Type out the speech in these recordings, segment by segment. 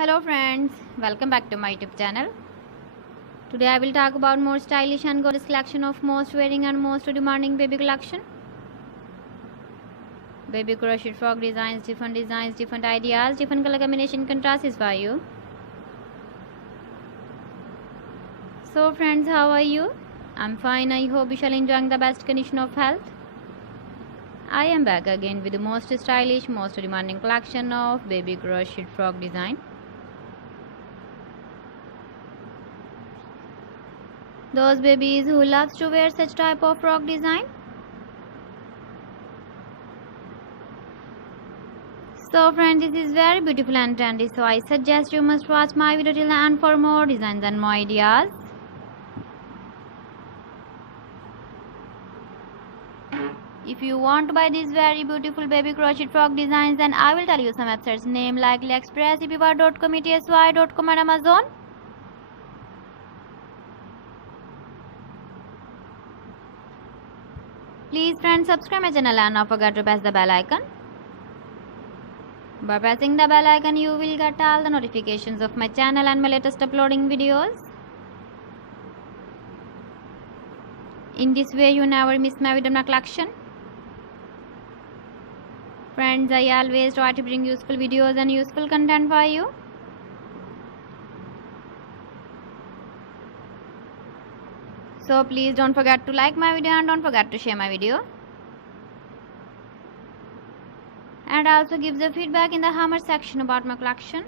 Hello friends, welcome back to my YouTube channel. Today I will talk about more stylish and gorgeous collection of most wearing and most demanding baby collection. Baby crochet frog designs, different ideas, different color combination contrasts for you. So friends, how are you? I'm fine. I hope you shall enjoying the best condition of health. I am back again with the most stylish, most demanding collection of baby crochet frog design. Those babies who loves to wear such type of frog design. So friends, this is very beautiful and trendy, so I suggest you must watch my video till the end for more designs and more ideas. If you want to buy these very beautiful baby crochet frog designs, then I will tell you some websites name like AliExpress, eBay.com, etsy.com and Amazon. Please friends, subscribe my channel and not forget to press the bell icon. By pressing the bell icon, you will get all the notifications of my channel and my latest uploading videos. In this way, you never miss my video collection. Friends, I always try to bring useful videos and useful content for you. So please don't forget to like my video and don't forget to share my video. And also give the feedback in the comment section about my collection.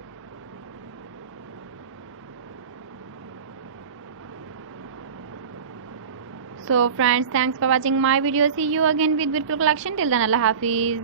So friends, thanks for watching my video. See you again with beautiful collection. Till then, Allah Hafiz.